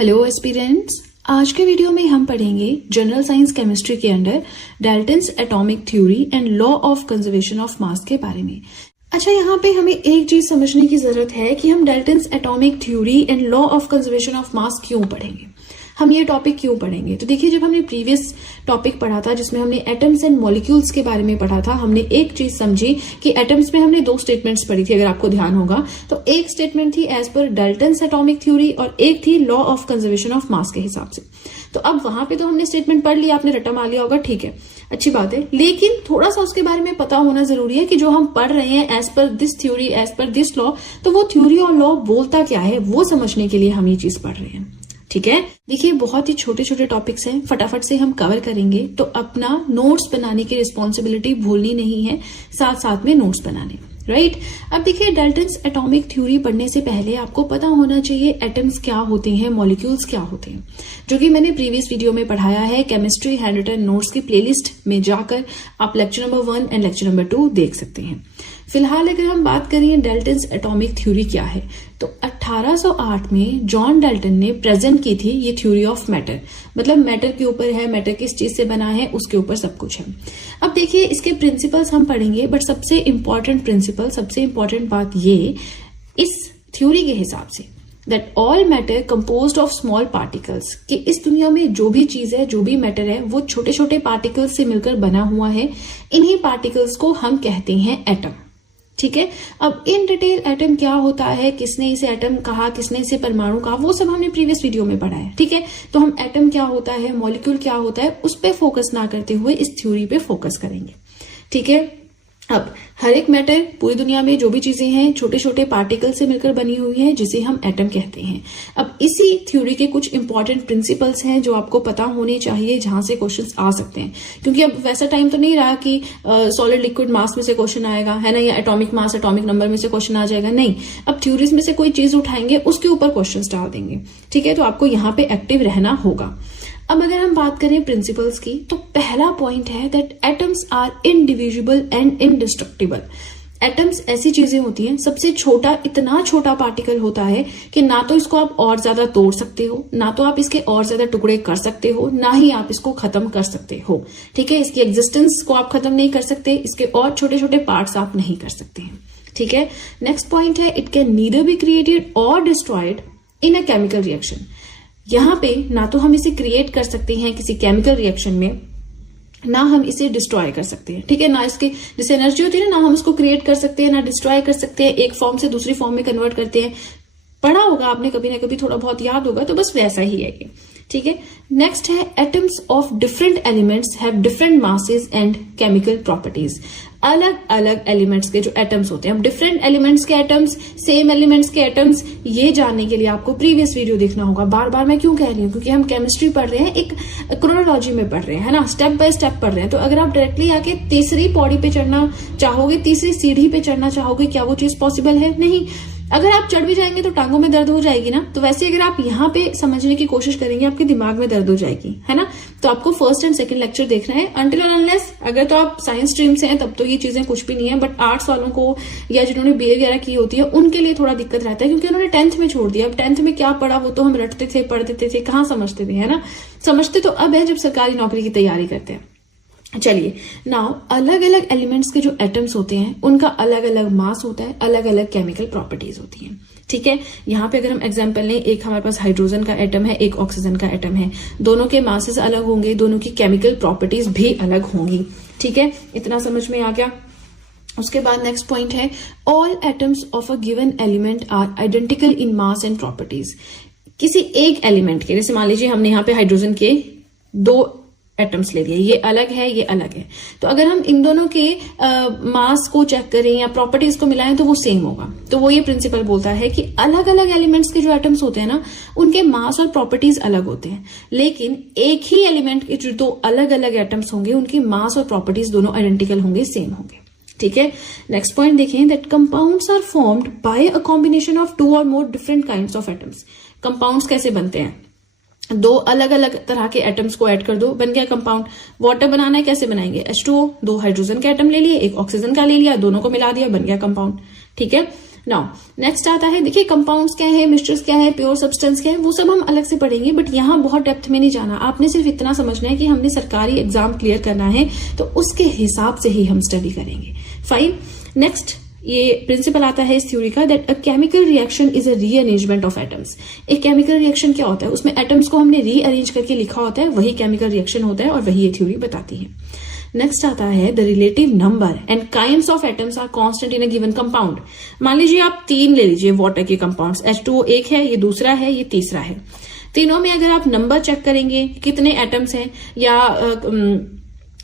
Hello aspirants, आज के video में हम पढ़ेंगे जनरल साइंस केमिस्ट्री के under Dalton's atomic theory and law of conservation of मास के बारे में। अच्छा, यहाँ पे हमें एक चीज समझने की जरूरत है कि हम Dalton's atomic theory and law of conservation of मास क्यों पढ़ेंगे, हम ये टॉपिक क्यों पढ़ेंगे। तो देखिए, जब हमने प्रीवियस टॉपिक पढ़ा था जिसमें हमने एटम्स एंड मॉलिक्यूल्स के बारे में पढ़ा था, हमने एक चीज समझी कि एटम्स में हमने दो स्टेटमेंट्स पढ़ी थी, अगर आपको ध्यान होगा तो एक स्टेटमेंट थी as per Dalton's atomic theory और एक थी लॉ ऑफ कंजर्वेशन ऑफ मास के हिसाब से। तो अब वहां पे तो हमने स्टेटमेंट पढ़ लिया, आपने रट्टा मार लिया होगा, ठीक है, अच्छी बात है, लेकिन थोड़ा सा उसके बारे में पता होना जरूरी है कि जो हम पढ़ रहे हैं as per this theory, as per this law, तो वो थ्योरी और लॉ बोलता क्या है वो समझने के लिए हम ये चीज पढ़ रहे हैं। ठीक है, देखिए बहुत ही छोटे छोटे टॉपिक्स हैं, फटाफट से हम कवर करेंगे, तो अपना नोट्स बनाने की रिस्पॉन्सिबिलिटी भूलनी नहीं है, साथ साथ में नोट्स बनाने, राइट। अब देखिए, डाल्टन्स एटॉमिक थ्योरी पढ़ने से पहले आपको पता होना चाहिए एटम्स क्या होते हैं, मॉलिक्यूल्स क्या होते हैं, जो कि मैंने प्रीवियस वीडियो में पढ़ाया है। केमिस्ट्री हैंड रिटन नोट्स की प्लेलिस्ट में जाकर आप lecture number 1 and lecture number 2 देख सकते हैं। फिलहाल अगर हम बात करें डाल्टन्स एटॉमिक थ्योरी क्या है, तो 1808 में जॉन डाल्टन ने प्रेजेंट की थी ये थ्योरी ऑफ मैटर, मतलब मैटर के ऊपर है, मैटर किस चीज से बना है उसके ऊपर सब कुछ है। अब देखिए, इसके प्रिंसिपल्स हम पढ़ेंगे, बट सबसे इंपॉर्टेंट प्रिंसिपल, सबसे इंपॉर्टेंट बात ये इस थ्योरी के हिसाब say that all matter composed of small particles, कि इस दुनिया में जो भी चीज है, जो भी मैटर है, वो छोटे छोटे पार्टिकल्स से मिलकर बना हुआ है। इन्हीं पार्टिकल्स को हम कहते हैं एटम। ठीक है, अब इन डिटेल एटम क्या होता है, किसने इसे एटम कहा, किसने इसे परमाणु कहा, वो सब हमने प्रीवियस वीडियो में पढ़ा है। ठीक है, तो हम एटम क्या होता है, मॉलिक्यूल क्या होता है, उस पे फोकस ना करते हुए इस थ्योरी पे फोकस करेंगे। ठीक है, अब हर एक मैटर, पूरी दुनिया में जो भी चीजें हैं, छोटे छोटे पार्टिकल से मिलकर बनी हुई हैं, जिसे हम एटम कहते हैं। अब इसी थ्योरी के कुछ इंपॉर्टेंट प्रिंसिपल्स हैं जो आपको पता होने चाहिए, जहां से क्वेश्चंस आ सकते हैं, क्योंकि अब वैसा टाइम तो नहीं रहा कि सॉलिड लिक्विड मास में से क्वेश्चन आएगा, है ना, या एटॉमिक मास, एटॉमिक नंबर में से क्वेश्चन आ जाएगा, नहीं। अब थ्योरीज में से कोई चीज उठाएंगे, उसके ऊपर क्वेश्चन डाल देंगे। ठीक है, तो आपको यहाँ पे एक्टिव रहना होगा। अब अगर हम बात करें प्रिंसिपल्स की, तो पहला पॉइंट है that atoms are indivisible and indestructible. Atoms ऐसी चीजें होती हैं, सबसे छोटा, इतना छोटा पार्टिकल होता है कि ना तो इसको आप और ज्यादा तोड़ सकते हो, ना तो आप इसके और ज्यादा टुकड़े कर सकते हो, ना ही आप इसको खत्म कर सकते हो। ठीक है, इसकी एग्जिस्टेंस को आप खत्म नहीं कर सकते, इसके और छोटे छोटे पार्ट्स आप नहीं कर सकते हैं। ठीक है, नेक्स्ट पॉइंट है it can neither be created और destroyed in a chemical reaction. यहां पे ना तो हम इसे क्रिएट कर सकते हैं किसी केमिकल रिएक्शन में, ना हम इसे डिस्ट्रॉय कर सकते हैं। ठीक है, ना इसके जैसे एनर्जी होती है ना हम उसको क्रिएट कर सकते हैं, ना डिस्ट्रॉय कर सकते हैं, एक फॉर्म से दूसरी फॉर्म में कन्वर्ट करते हैं। पढ़ा होगा आपने कभी ना कभी, थोड़ा बहुत याद होगा, तो बस वैसा ही है ये। ठीक है, नेक्स्ट है atoms of different elements have different masses and chemical properties. अलग अलग एलिमेंट्स के जो एटम्स होते हैं, अब डिफरेंट एलिमेंट्स के एटम्स, सेम एलिमेंट्स के एटम्स, ये जानने के लिए आपको प्रीवियस वीडियो देखना होगा। बार बार मैं क्यों कह रही हूँ, क्योंकि हम केमिस्ट्री पढ़ रहे हैं, एक क्रोनोलॉजी में पढ़ रहे हैं, है ना, स्टेप बाय स्टेप पढ़ रहे हैं। तो अगर आप डायरेक्टली आके तीसरी पौड़ी पे चढ़ना चाहोगे, तीसरी सीढ़ी पे चढ़ना चाहोगे, क्या वो चीज पॉसिबल है? नहीं। अगर आप चढ़ भी जाएंगे तो टांगों में दर्द हो जाएगी ना, तो वैसे अगर आप यहाँ पे समझने की कोशिश करेंगे, आपके दिमाग में दर्द हो जाएगी, है ना। तो आपको फर्स्ट एंड सेकंड लेक्चर देखना है अनटिल और अनलेस, अगर तो आप साइंस स्ट्रीम से हैं तब तो ये चीजें कुछ भी नहीं है, बट आर्ट्स वालों को या जिन्होंने बीए वगैरह की होती है उनके लिए थोड़ा दिक्कत रहता है, क्योंकि उन्होंने 10th में छोड़ दिया। अब 10th में क्या पढ़ा वो तो हम रटते थे, पढ़ते थे, कहाँ समझते थे, है ना। समझते तो अब है जब सरकारी नौकरी की तैयारी करते हैं। चलिए, नाउ अलग अलग एलिमेंट्स के जो एटम्स होते हैं उनका अलग अलग मास होता है, अलग अलग केमिकल प्रॉपर्टीज होती हैं। ठीक है, यहाँ पे अगर हम एग्जांपल लें, एक हमारे पास हाइड्रोजन का एटम है, एक ऑक्सीजन का एटम है, दोनों के मासेस अलग होंगे, दोनों की केमिकल प्रॉपर्टीज भी अलग होंगी। ठीक है, इतना समझ में आ गया। उसके बाद नेक्स्ट पॉइंट है all atoms of a given element are identical in mass and properties. किसी एक एलिमेंट के, जैसे मान लीजिए हमने यहाँ पे हाइड्रोजन के 2 एटम्स ले लिए, ये अलग है, ये अलग है, तो अगर हम इन दोनों के मास को चेक करें या प्रॉपर्टीज को मिलाएं तो वो सेम होगा। तो वो ये प्रिंसिपल बोलता है कि अलग अलग एलिमेंट्स के जो एटम्स होते हैं ना, उनके मास और प्रॉपर्टीज अलग होते हैं, लेकिन एक ही एलिमेंट के जो 2 अलग अलग एटम्स होंगे उनके मास और प्रॉपर्टीज दोनों आइडेंटिकल होंगे, सेम होंगे। ठीक है, नेक्स्ट पॉइंट देखें that compounds are formed by a combination of 2 or more different kinds of atoms. Compounds कैसे बनते हैं, 2 अलग अलग तरह के एटम्स को ऐड कर दो, बन गया कंपाउंड। वाटर बनाना है, कैसे बनाएंगे, H2O, 2 हाइड्रोजन के एटम ले लिए, एक ऑक्सीजन का ले लिया, दोनों को मिला दिया, बन गया कंपाउंड। ठीक है, नाउ नेक्स्ट आता है, देखिए कंपाउंड्स क्या है, मिक्सचर्स क्या है, प्योर सब्सटेंस क्या है, वो सब हम अलग से पढ़ेंगे, बट यहाँ बहुत डेप्थ में नहीं जाना। आपने सिर्फ इतना समझना है कि हमने सरकारी एग्जाम क्लियर करना है, तो उसके हिसाब से ही हम स्टडी करेंगे। फाइन। नेक्स्ट ये प्रिंसिपल आता है इस थ्योरी का, that a chemical reaction is a rearrangement of atoms. एक केमिकल रिएक्शन क्या होता है, उसमें एटम्स को हमने रीअरेंज करके लिखा होता है, वही केमिकल रिएक्शन होता है, और वही ये थ्योरी बताती है। नेक्स्ट आता है, the relative number and kinds of atoms are constant in a given compound. मान लीजिए आप 3 ले लीजिए वाटर के कंपाउंड्स, H2O एक है, ये दूसरा है, ये तीसरा है। तीनों में अगर आप नंबर चेक करेंगे, कितने एटम्स हैं या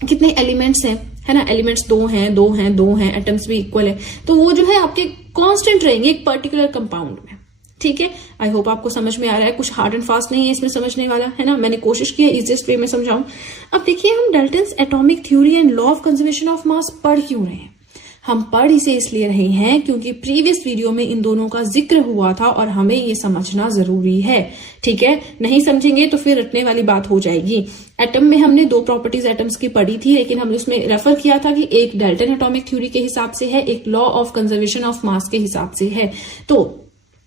कितने एलिमेंट्स हैं, है ना, एलिमेंट्स 2 हैं, एटम्स भी इक्वल है, तो वो जो है आपके कांस्टेंट रहेंगे एक पर्टिकुलर कंपाउंड में। ठीक है, आई होप आपको समझ में आ रहा है, कुछ हार्ड एंड फास्ट नहीं है इसमें समझने वाला, है ना। मैंने कोशिश की है इजीएस्ट वे में समझाऊं। अब देखिए, हम Dalton's atomic theory and law of conservation of मास पढ़ क्यों रहे हैं। हम पढ़ इसे इसलिए रहे हैं क्योंकि प्रीवियस वीडियो में इन दोनों का जिक्र हुआ था और हमें ये समझना जरूरी है। ठीक है, नहीं समझेंगे तो फिर रटने वाली बात हो जाएगी। एटम में हमने 2 प्रॉपर्टीज एटम्स की पढ़ी थी, लेकिन हमने उसमें रेफर किया था कि एक डाल्टन एटॉमिक थ्योरी के हिसाब से है, एक लॉ ऑफ कंजर्वेशन ऑफ मास के हिसाब से है। तो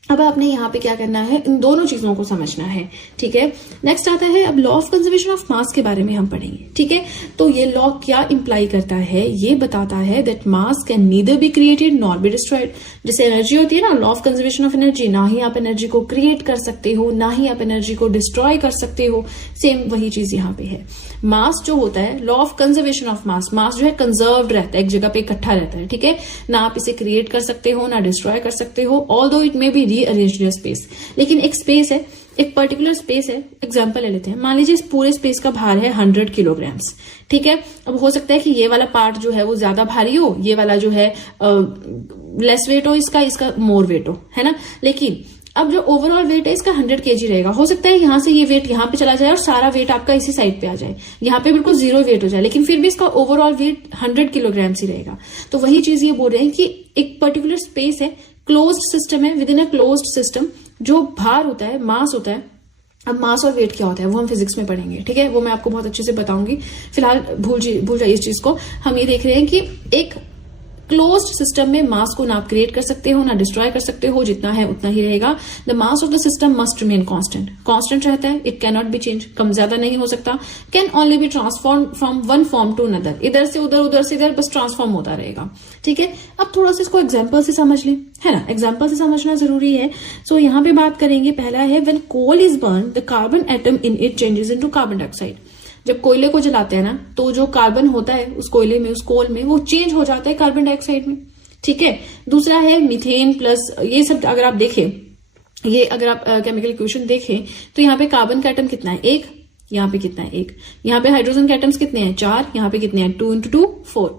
अब आपने यहाँ पे क्या करना है, इन दोनों चीजों को समझना है। ठीक है, नेक्स्ट आता है, अब लॉ ऑफ कंजर्वेशन ऑफ मास के बारे में हम पढ़ेंगे। ठीक है, तो ये लॉ क्या इंप्लाई करता है, ये बताता है that mass can neither be created nor be destroyed. जैसे एनर्जी होती है ना, law of conservation of energy, ना ही आप एनर्जी को क्रिएट कर सकते हो, ना ही आप एनर्जी को डिस्ट्रॉय कर सकते हो। सेम वही चीज यहाँ पे है। मास जो होता है, law of conservation of mass, mass जो है कंजर्व्ड रहता है, एक जगह पे इकट्ठा रहता है। ठीक है, ना आप इसे क्रिएट कर सकते हो, ना डिस्ट्रॉय कर सकते हो, although it may be rearranged in space. लेकिन एक स्पेस है, एक पर्टिकुलर स्पेस है। एग्जांपल ले लेते हैं, मान लीजिए इस पूरे स्पेस का भार है 100 किलोग्राम्स। ठीक है, अब हो सकता है कि ये वाला पार्ट जो है वो ज्यादा भारी हो, ये वाला जो है लेस वेट हो, इसका मोर वेट हो, है ना। लेकिन अब जो ओवरऑल वेट है इसका 100 kg रहेगा। हो सकता है यहां से ये वेट यहां पे चला जाए और सारा वेट आपका इसी साइड पे आ जाए, यहां पे बिल्कुल 0 वेट हो जाए, लेकिन फिर भी इसका ओवरऑल वेट 100 किलोग्राम ही रहेगा। तो वही चीज ये बोल रहे हैं कि एक पर्टिकुलर स्पेस है, क्लोज्ड सिस्टम है, with in a closed system जो भार होता है, मास होता है। अब मास और वेट क्या होता है वो हम फिजिक्स में पढ़ेंगे। ठीक है, वो मैं आपको बहुत अच्छे से बताऊंगी, फिलहाल भूल जाइए इस चीज को। हम ये देख रहे हैं कि एक क्लोज्ड सिस्टम में मास को ना आप क्रिएट कर सकते हो, ना डिस्ट्रॉय कर सकते हो, जितना है उतना ही रहेगा। The mass of the system must remain constant, constant रहता है, it can not be change, कम ज्यादा नहीं हो सकता। Can only be transform from one form to another, इधर से उधर, उधर से इधर, बस ट्रांसफॉर्म होता रहेगा। ठीक है, अब थोड़ा सा इसको एग्जाम्पल से समझ लें, है ना, एग्जाम्पल से समझना जरूरी है। सो यहाँ पे बात करेंगे, पहला है, when coal is burn the carbon atom in it changes into carbon dioxide. जब कोयले को जलाते हैं ना, तो जो कार्बन होता है उस कोयले में, उस कोल में, वो चेंज हो जाता है कार्बन डाइऑक्साइड में। ठीक है, दूसरा है मीथेन प्लस, ये सब अगर आप देखें, ये अगर आप केमिकल इक्वेशन देखें तो यहाँ पे कार्बन का एटम कितना है, 1, यहाँ पे कितना है, 1, यहाँ पे हाइड्रोजन के एटम्स कितने हैं, 4, यहाँ पे कितने हैं, 2 × 2 4,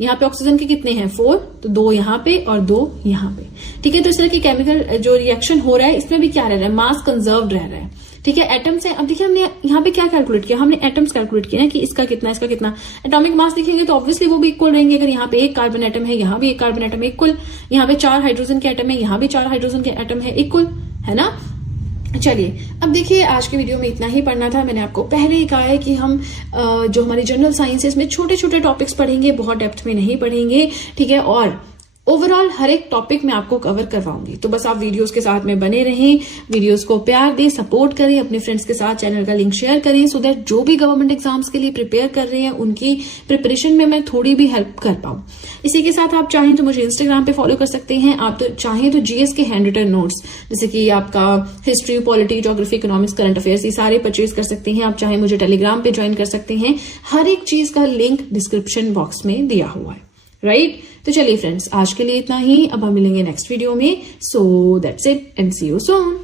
यहाँ पे ऑक्सीजन के कितने हैं, 4, तो 2 यहाँ पे और 2 यहाँ पे। ठीक है, तो इस तरह की केमिकल जो रिएक्शन हो रहा है इसमें भी क्या रह रहा है, मास कंजर्व्ड रह रहा है। ठीक है, एटम्स है। अब देखिए हमने यहाँ पे क्या कैलकुलेट किया, हमने एटम्स कैलकुलेट किया ना कि इसका कितना, इसका कितना। एटॉमिक मास देखेंगे तो ऑब्वियसली वो भी इक्वल रहेंगे। अगर यहाँ पे 1 कार्बन एटम है, यहाँ भी 1 कार्बन एटम है, इक्वल। यहाँ पे 4 हाइड्रोजन के एटम है, यहाँ भी 4 हाइड्रोजन के एटम है, इक्वल, है ना। चलिए, अब देखिए आज के वीडियो में इतना ही पढ़ना था। मैंने आपको पहले ही कहा है कि हम जो हमारी जनरल साइंस है इसमें छोटे छोटे टॉपिक्स पढ़ेंगे, बहुत डेप्थ में नहीं पढ़ेंगे। ठीक है, और ओवरऑल हर एक टॉपिक में आपको कवर करवाऊंगी, तो बस आप वीडियोस के साथ में बने रहें, वीडियोस को प्यार दें, सपोर्ट करें, अपने फ्रेंड्स के साथ चैनल का लिंक शेयर करें, सो दैट जो भी गवर्नमेंट एग्जाम्स के लिए प्रिपेयर कर रहे हैं उनकी प्रिपरेशन में मैं थोड़ी भी हेल्प कर पाऊं। इसी के साथ आप चाहें तो मुझे इंस्टाग्राम पे फॉलो कर सकते हैं, आप तो चाहें तो जीएस के हैंड रिटन नोट्स जैसे कि आपका history, polity, geography, economics, current affairs, ये सारे परचेज कर सकते हैं। आप चाहें मुझे टेलीग्राम पे ज्वाइन कर सकते हैं, हर एक चीज का लिंक डिस्क्रिप्शन बॉक्स में दिया हुआ है, राइट। तो चलिए फ्रेंड्स, आज के लिए इतना ही, अब हम मिलेंगे नेक्स्ट वीडियो में। So that's it and see you soon.